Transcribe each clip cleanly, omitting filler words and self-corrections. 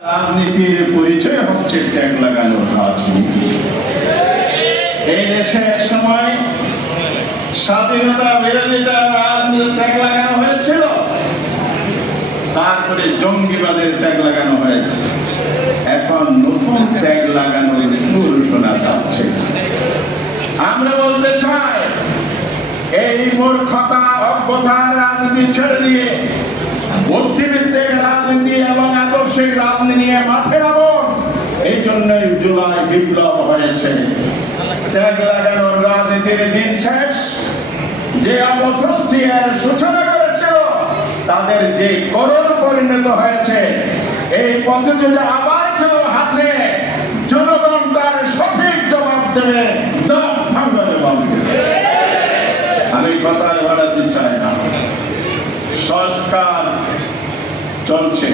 রাজনীতির পরিচয় হচ্ছে ট্যাগ লাগানোর রাজনীতি। এই দেশে এক সময় স্বাধীনতা বিরোধিতার রাজনীতি ট্যাগ লাগানো হয়েছিল, তারপরে জঙ্গিবাদের ট্যাগ লাগানো হয়েছে, এখন নতুন ট্যাগ লাগানোর সুর শোনা যাচ্ছে। আমরা বলতে চাই, এই মূর্খতা অজ্ঞতার রাজনীতি ছেড়ে দিয়ে বুদ্ধিবৃত্তিক রাজনীতি এবং আদর্শিক রাজনীতি নিয়ে মাঠে নামুন। এই জন্যই জুলাই বিপ্লব হয়েছে। ট্যাগ লাগানোর রাজনীতির দিন শেষ। যে অপসৃষ্টি এর সূচনা করেছিল, তাদের যে করুণ পরিণত হয়েছে, এই পথে যদি আবার কেউ হাতে, জনগণ তার সঠিক জবাব দেবে, দম ভাঙা জবাব দেবে। আমি কথায় বাড়াতে চাই না। সংস্কার চলছে,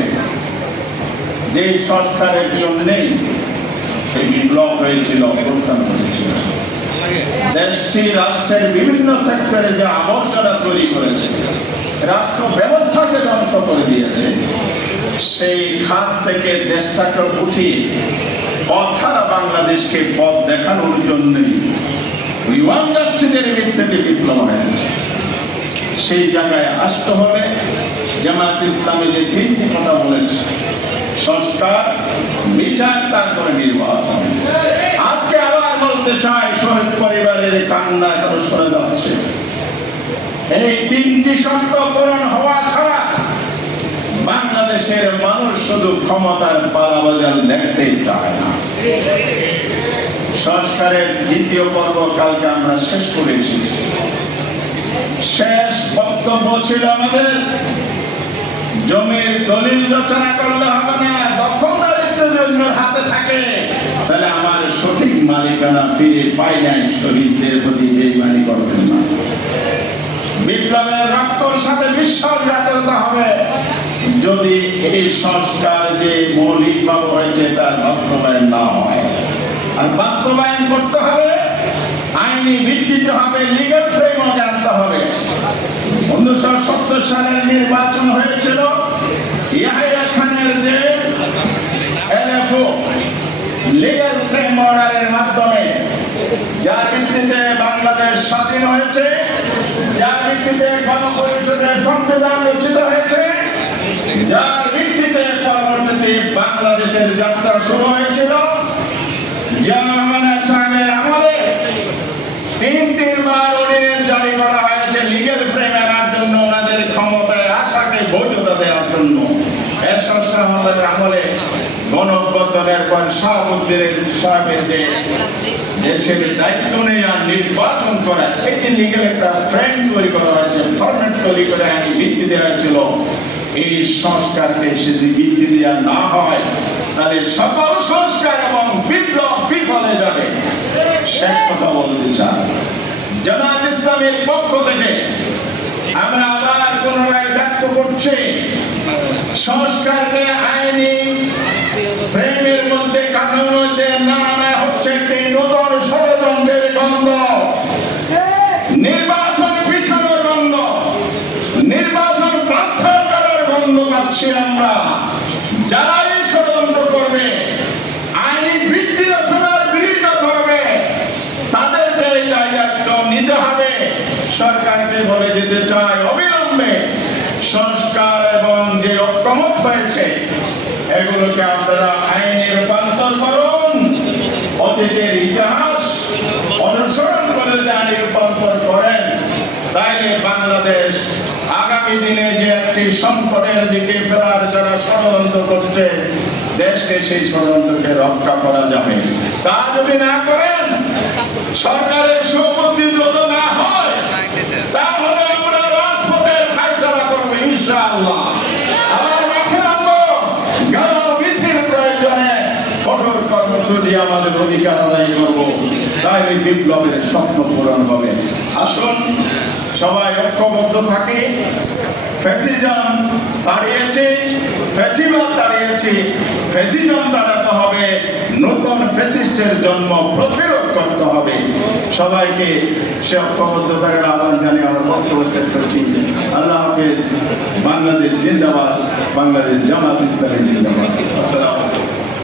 যে সংস্কারের জন্যই এই বিপ্লব হয়েছিল, অভ্যুত্থান হয়েছিল। দেশটি রাষ্ট্রের বিভিন্ন সেক্টরে যে আবর্জনা তৈরি করেছে, রাষ্ট্র ব্যবস্থাকে ধ্বংস করে দিয়েছে, সেই খাত থেকে দেশটাকে উঠিয়ে পথহারা বাংলাদেশকে পথ দেখানোর জন্যই ইউয়ান জাস্টিসের ভিত্তিতে বিপ্লব হয়েছে। সেই জায়গায় আসতে হবে। জামায়াত ইসলামী যে তিনটি কথা বলেছে, সংস্কার, বিচার, তারপরে নির্বাচন। আজকে আবার বলতে চাই, শহীদ পরিবারের কান্না এখনো শোনা যাচ্ছে। এই তিনটি শর্ত পূরণ হওয়া ছাড়া বাংলাদেশের মানুষ শুধু ক্ষমতার পালাবদল দেখতে চায় না। সংস্কারের দ্বিতীয় পর্ব কালকে আমরা শেষ করে এসেছি। শেষ বক্তব্য ছিল আমাদের, জমির দলিল রচনা করলে হবে না। দখলদারিত্ব যদি হাতে থাকে, তাহলে আমার সঠিক মালিকানা ফিরে পাই নাই, শহীদদের প্রতি বেইমানি করবেন না। বিপ্লবের রক্তের সাথে বিশ্বাসঘাতকতা হবে যদি এই সংস্কার যে মৌলিকভাবে হয়েছে তার বাস্তবায়ন না হয়। আর বাস্তবায়ন করতে হবে, আইনি ভিত্তিতে হবে, লিগ্যাল ফ্রেমওয়ার্ক আনতে হবে। 1970 সালের নির্বাচন হয়েছিল ইয়াহিয়া খানের যে এলএফও লিগ্যাল ফ্রেমওয়ার্কের মাধ্যমে, যার ভিত্তিতে বাংলাদেশ স্বাধীন হয়েছে, যার ভিত্তিতে গণপরিষদের সংবিধান রচিত হয়েছে, যার ভিত্তিতে পরবর্তীতে বাংলাদেশের যাত্রা শুরু হয়েছিল। জিয়াউর সাহেবের আমলে 3বার অর্ডিন্যান্স জারি করা হয়েছে লিগ্যাল ফ্রেম আনার জন্য, ওনাদের ক্ষমতায় আসাকে বৈধতা দেওয়ার জন্য। এরশাদ সাহেবের আমলে গণঅভ্যুত্থানের পর শাহাবুদ্দিনের সাহেবের যে দেশের দায়িত্ব নেওয়া, নির্বাচন করা, এই যে লিগ্যাল একটা ফ্রেম তৈরি করা হয়েছে, ফরম্যাট তৈরি করে আইনি ভিত্তি দেওয়া হয়েছিল। এই সংস্কারকে যদি ভিত্তি দেওয়া না হয়, তাহলে সকল সংস্কার এবং বিপ্লব বিফলে যাবে। শেষ কথা বলতে চাই, জামায়াত ইসলামের পক্ষ থেকে আমরা আবার পুনরায় ব্যক্ত করছি, সংস্কারকে আইনি ফ্রেমের মধ্যে, কাঠামোর মধ্যে না আনা হচ্ছে একটি নতুন ষড়যন্ত্রের গন্ধ, নির্বাচন পিছানোর গন্ধ, নির্বাচন বাঞ্ছার করার গন্ধ পাচ্ছি আমরা। যারা এই ষড়যন্ত্র করবে, আইনি ভিত্তি রচনার বিরোধিতা করবে, তাদেরকে এই দায়িত্ব নিতে হবে। সরকারকে বলে যেতে চাই, অবিলম্বে সংস্কার এবং যে ঐক্যমত হয়েছে, এগুলোকে আপনারা আইনে রূপান্তর করুন। অতীতের ইতিহাস অনুসরণ করে যদি আইনে রূপান্তর করেন, তাইলে বাংলাদেশ আগামী দিনে যে একটি সংকটের দিকে ফেরার যারা ষড়যন্ত্র করছে, দেশকে সেই ষড়যন্ত্রকে রক্ষা করা যাবে। তা যদি না করেন, সরকারের সুবুদ্ধি যদি না হয়, তাহলে আমরা রাজপথের ফায়সালা করব ইনশাআল্লাহ। আমার মাঠে নামবো, গাও মিছিল প্রয়োজনে কঠোর কর্মসূচি আমাদের অধিকার আদায় করব, তাহলে বিপ্লবের স্বপ্ন পূরণ হবে। আসুন সবাই ঐক্যবদ্ধ থাকি। ফ্যাসিজম তাড়িয়েছে, ফ্যাসিবাদ তাড়িয়েছে, ফ্যাসিজম তাড়াতে হবে, নতুন ফ্যাসিস্টের জন্ম প্রতিরোধ করতে হবে। সবাইকে সে ঐক্যবদ্ধতার আহ্বান জানিয়ে আমার বক্তব্য শেষ করছি। আল্লাহ হাফেজ। বাংলাদেশ জিন্দাবাদ, বাংলাদেশ জামাত ইসলামী জিন্দাবাদ। আসসালাম।